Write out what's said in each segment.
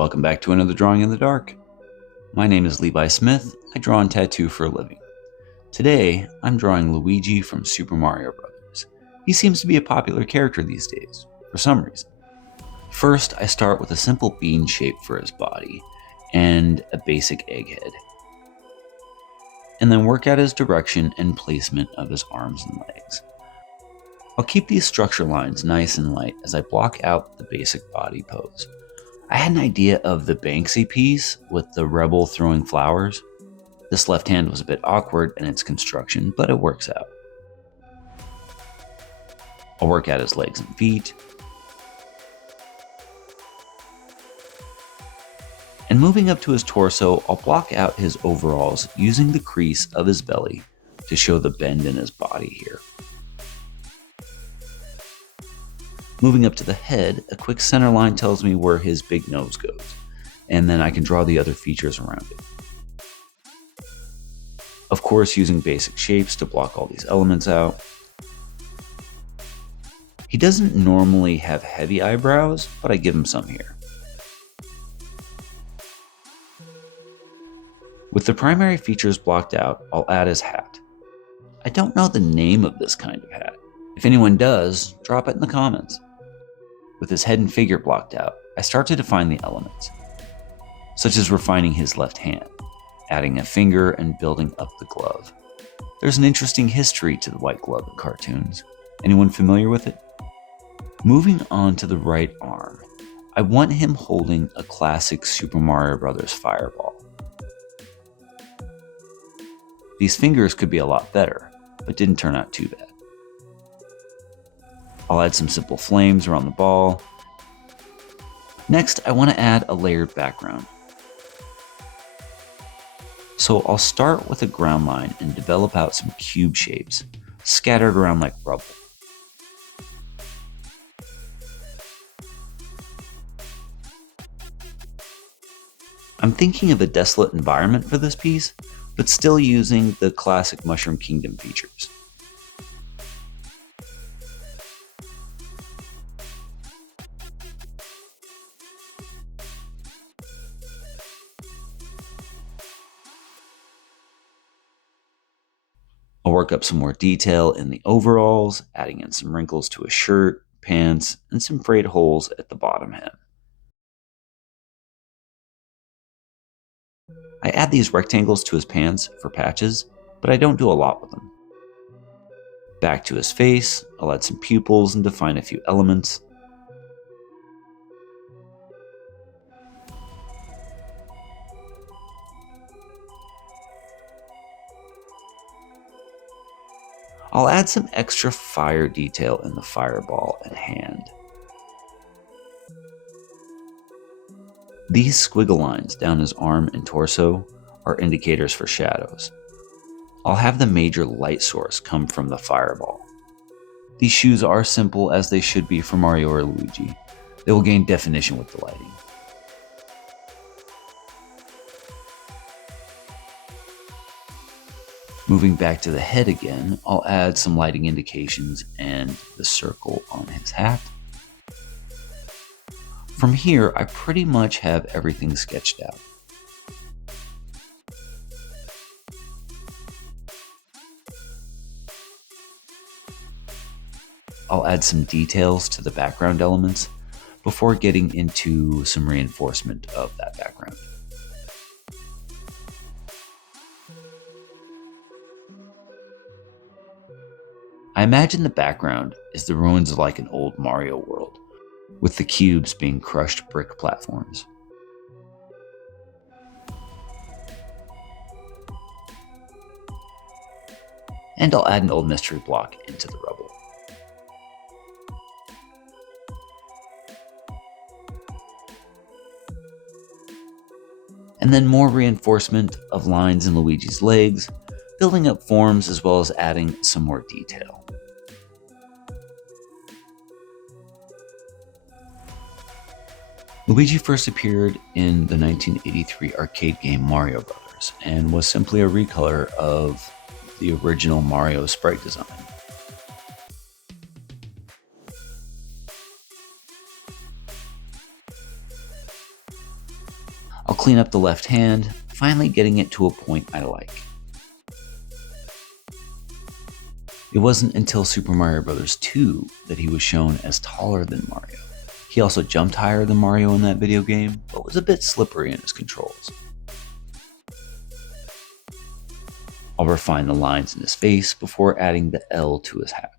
Welcome back to another Drawing in the Dark. My name is Levi Smith. I draw and tattoo for a living. Today, I'm drawing Luigi from Super Mario Bros. He seems to be a popular character these days, for some reason. First, I start with a simple bean shape for his body, and a basic egghead. And then work out his direction and placement of his arms and legs. I'll keep these structure lines nice and light as I block out the basic body pose. I had an idea of the Banksy piece with the rebel throwing flowers. This left hand was a bit awkward in its construction, but it works out. I'll work out his legs and feet. And moving up to his torso, I'll block out his overalls using the crease of his belly to show the bend in his body here. Moving up to the head, a quick center line tells me where his big nose goes, and then I can draw the other features around it. Of course, using basic shapes to block all these elements out. He doesn't normally have heavy eyebrows, but I give him some here. With the primary features blocked out, I'll add his hat. I don't know the name of this kind of hat. If anyone does, drop it in the comments. With his head and figure blocked out, I start to define the elements, such as refining his left hand, adding a finger, and building up the glove. There's an interesting history to the white glove in cartoons. Anyone familiar with it? Moving on to the right arm, I want him holding a classic Super Mario Bros. Fireball. These fingers could be a lot better, but didn't turn out too bad. I'll add some simple flames around the ball. Next, I want to add a layered background. So I'll start with a ground line and develop out some cube shapes, scattered around like rubble. I'm thinking of a desolate environment for this piece, but still using the classic Mushroom Kingdom features. I'll work up some more detail in the overalls, adding in some wrinkles to his shirt, pants, and some frayed holes at the bottom hem. I add these rectangles to his pants for patches, but I don't do a lot with them. Back to his face, I'll add some pupils and define a few elements. I'll add some extra fire detail in the fireball and hand. These squiggle lines down his arm and torso are indicators for shadows. I'll have the major light source come from the fireball. These shoes are simple as they should be for Mario or Luigi. They will gain definition with the lighting. Moving back to the head again, I'll add some lighting indications and the circle on his hat. From here, I pretty much have everything sketched out. I'll add some details to the background elements before getting into some reinforcement of that background. I imagine the background is the ruins of like an old Mario world, with the cubes being crushed brick platforms. And I'll add an old mystery block into the rubble. And then more reinforcement of lines in Luigi's legs, building up forms as well as adding some more detail. Luigi first appeared in the 1983 arcade game Mario Bros. And was simply a recolor of the original Mario sprite design. I'll clean up the left hand, finally getting it to a point I like. It wasn't until Super Mario Bros. 2 that he was shown as taller than Mario. He also jumped higher than Mario in that video game, but was a bit slippery in his controls. I'll refine the lines in his face before adding the L to his hat.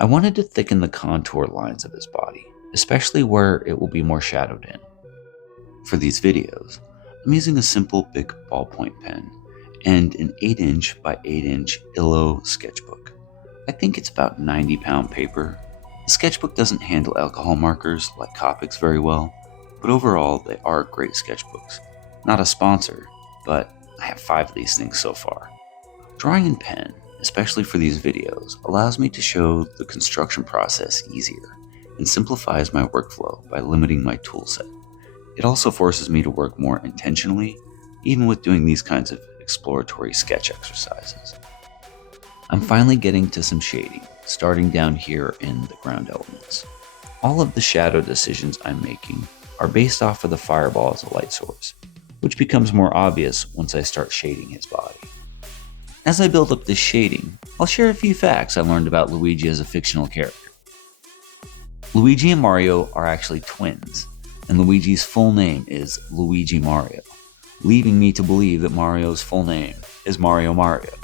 I wanted to thicken the contour lines of his body, especially where it will be more shadowed in. For these videos, I'm using a simple big ballpoint pen and an 8" by 8" Illo sketchbook. I think it's about 90-pound paper. The sketchbook doesn't handle alcohol markers like Copics very well, but overall they are great sketchbooks. Not a sponsor, but I have 5 of these things so far. Drawing in pen, especially for these videos, allows me to show the construction process easier and simplifies my workflow by limiting my toolset. It also forces me to work more intentionally, even with doing these kinds of exploratory sketch exercises. I'm finally getting to some shading, starting down here in the ground elements. All of the shadow decisions I'm making are based off of the fireball as a light source, which becomes more obvious once I start shading his body. As I build up this shading, I'll share a few facts I learned about Luigi as a fictional character. Luigi and Mario are actually twins, and Luigi's full name is Luigi Mario, leaving me to believe that Mario's full name is Mario Mario.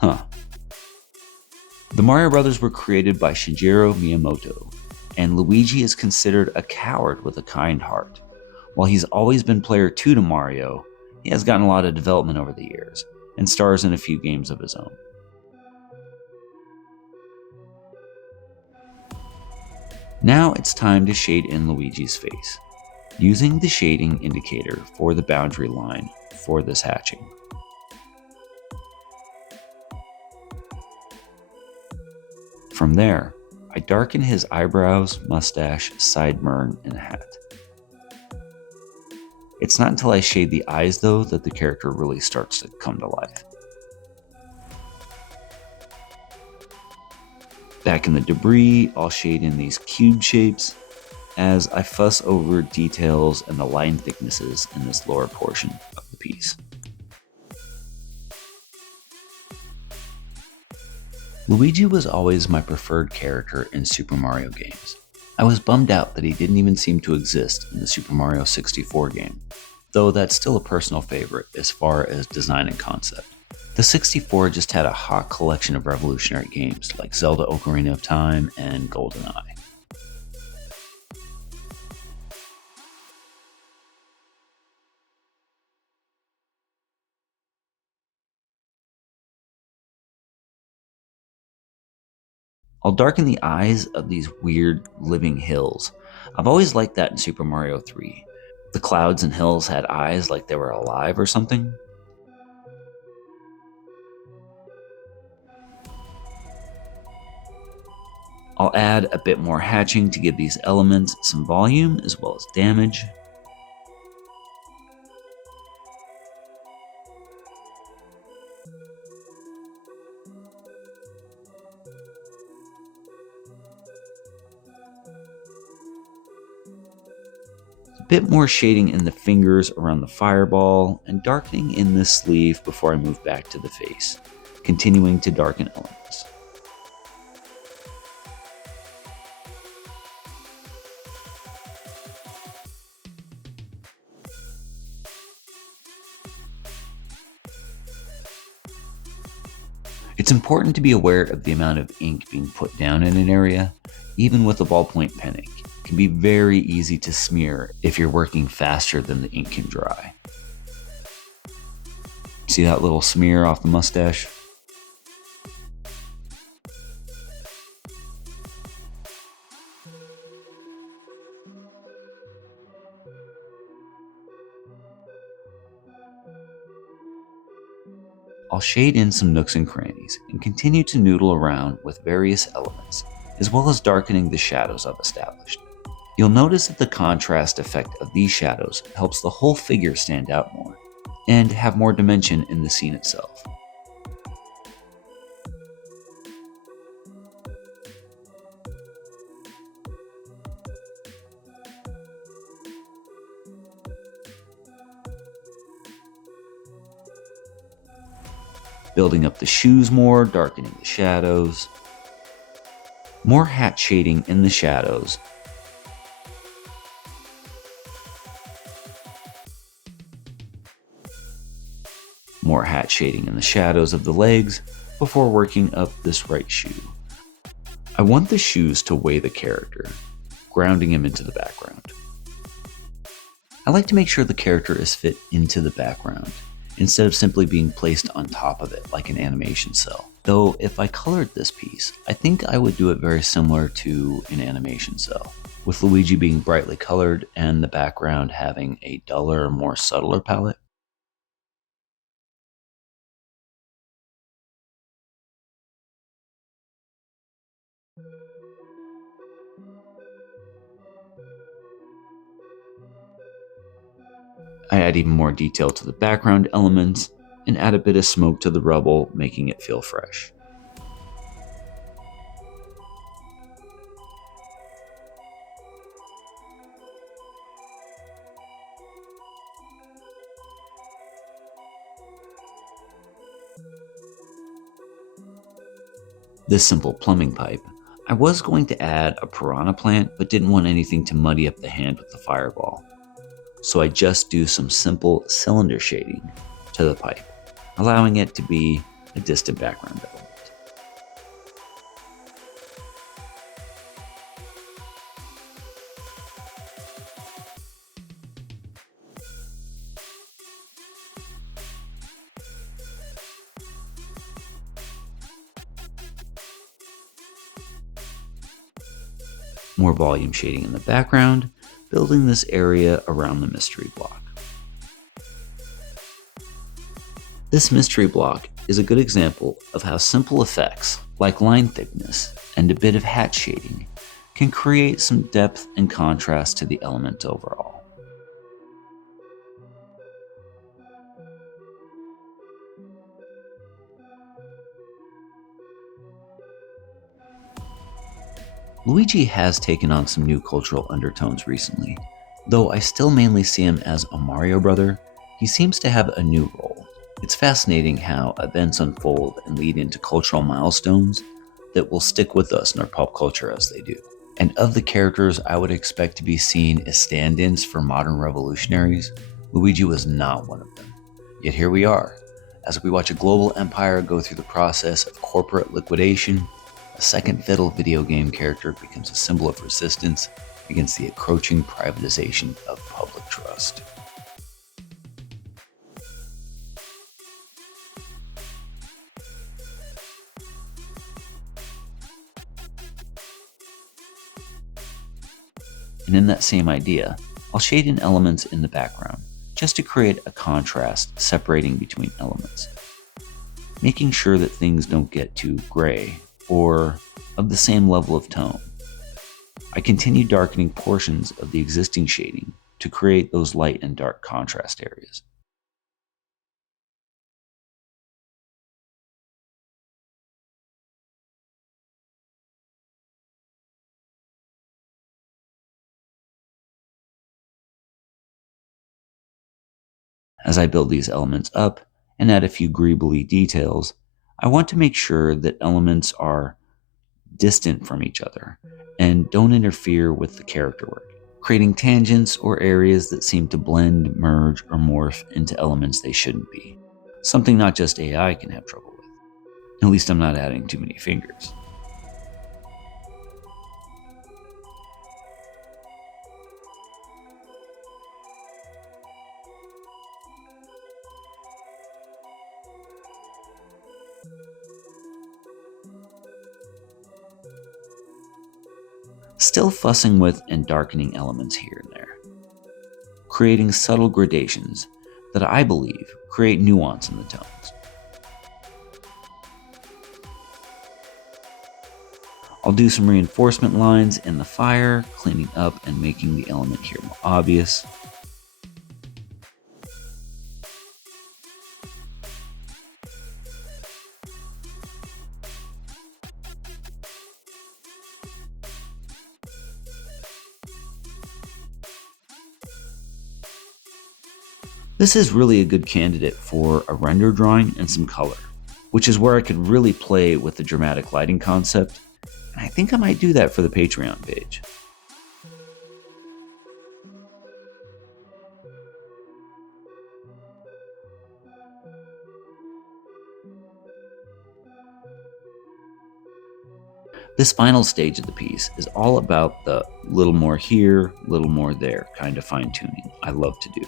The Mario Brothers were created by Shigeru Miyamoto, and Luigi is considered a coward with a kind heart. While he's always been player 2 to Mario, he has gotten a lot of development over the years, and stars in a few games of his own. Now it's time to shade in Luigi's face, using the shading indicator for the boundary line for this hatching. From there, I darken his eyebrows, mustache, sideburn, and hat. It's not until I shade the eyes, though, that the character really starts to come to life. Back in the debris, I'll shade in these cube shapes as I fuss over details and the line thicknesses in this lower portion of the piece. Luigi was always my preferred character in Super Mario games. I was bummed out that he didn't even seem to exist in the Super Mario 64 game, though that's still a personal favorite as far as design and concept. The 64 just had a hot collection of revolutionary games like Zelda Ocarina of Time and GoldenEye. I'll darken the eyes of these weird living hills. I've always liked that in Super Mario 3. The clouds and hills had eyes like they were alive or something. I'll add a bit more hatching to give these elements some volume as well as damage. A bit more shading in the fingers around the fireball and darkening in this sleeve before I move back to the face, continuing to darken elements. It's important to be aware of the amount of ink being put down in an area. Even with a ballpoint pen ink, it can be very easy to smear if you're working faster than the ink can dry. See that little smear off the mustache? I'll shade in some nooks and crannies and continue to noodle around with various elements, as well as darkening the shadows I've established. You'll notice that the contrast effect of these shadows helps the whole figure stand out more, and have more dimension in the scene itself. building up the shoes more, darkening the shadows, more hat shading in the shadows, more hat shading in the shadows of the legs before working up this right shoe. I want the shoes to weigh the character, grounding him into the background. I like to make sure the character is fit into the background, instead of simply being placed on top of it like an animation cell. Though if I colored this piece, I think I would do it very similar to an animation cell, with Luigi being brightly colored and the background having a duller, more subtler palette. I add even more detail to the background elements and add a bit of smoke to the rubble, making it feel fresh. This simple plumbing pipe, I was going to add a piranha plant, but didn't want anything to muddy up the hand with the fireball. So I just do some simple cylinder shading to the pipe, allowing it to be a distant background element. More volume shading in the background, building this area around the mystery block. This mystery block is a good example of how simple effects, like line thickness and a bit of hat shading, can create some depth and contrast to the element overall. Luigi has taken on some new cultural undertones recently. Though I still mainly see him as a Mario brother, he seems to have a new role. It's fascinating how events unfold and lead into cultural milestones that will stick with us in our pop culture as they do. And of the characters I would expect to be seen as stand-ins for modern revolutionaries, Luigi was not one of them. Yet here we are, as we watch a global empire go through the process of corporate liquidation. A second fiddle video game character becomes a symbol of resistance against the encroaching privatization of public trust. And in that same idea, I'll shade in elements in the background, just to create a contrast separating between elements, making sure that things don't get too gray or of the same level of tone. I continue darkening portions of the existing shading to create those light and dark contrast areas. As I build these elements up and add a few greebly details, I want to make sure that elements are distant from each other and don't interfere with the character work, creating tangents or areas that seem to blend, merge, or morph into elements they shouldn't be. Something not just AI can have trouble with. At least I'm not adding too many fingers. Still fussing with and darkening elements here and there, creating subtle gradations that I believe create nuance in the tones. I'll do some reinforcement lines in the fire, cleaning up and making the element here more obvious. This is really a good candidate for a render drawing and some color, which is where I could really play with the dramatic lighting concept, and I think I might do that for the Patreon page. This final stage of the piece is all about the little more here, little more there kind of fine-tuning I love to do.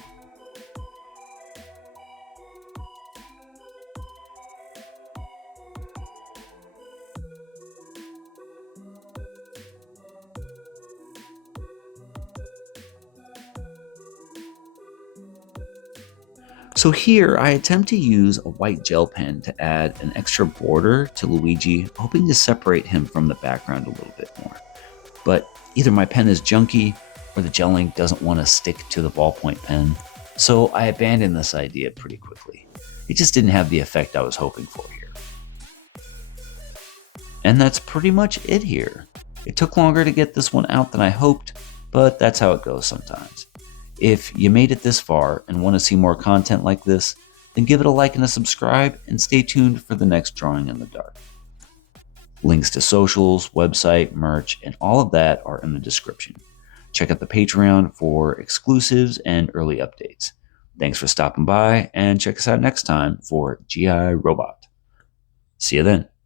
So here, I attempt to use a white gel pen to add an extra border to Luigi, hoping to separate him from the background a little bit more. But either my pen is junky, or the gel ink doesn't want to stick to the ballpoint pen, so I abandoned this idea pretty quickly. It just didn't have the effect I was hoping for here. And that's pretty much it here. It took longer to get this one out than I hoped, but that's how it goes sometimes. If you made it this far and want to see more content like this, then give it a like and a subscribe, and stay tuned for the next Drawing in the Dark. Links to socials, website, merch, and all of that are in the description. Check out the Patreon for exclusives and early updates. Thanks for stopping by, and check us out next time for GI Robot. See you then.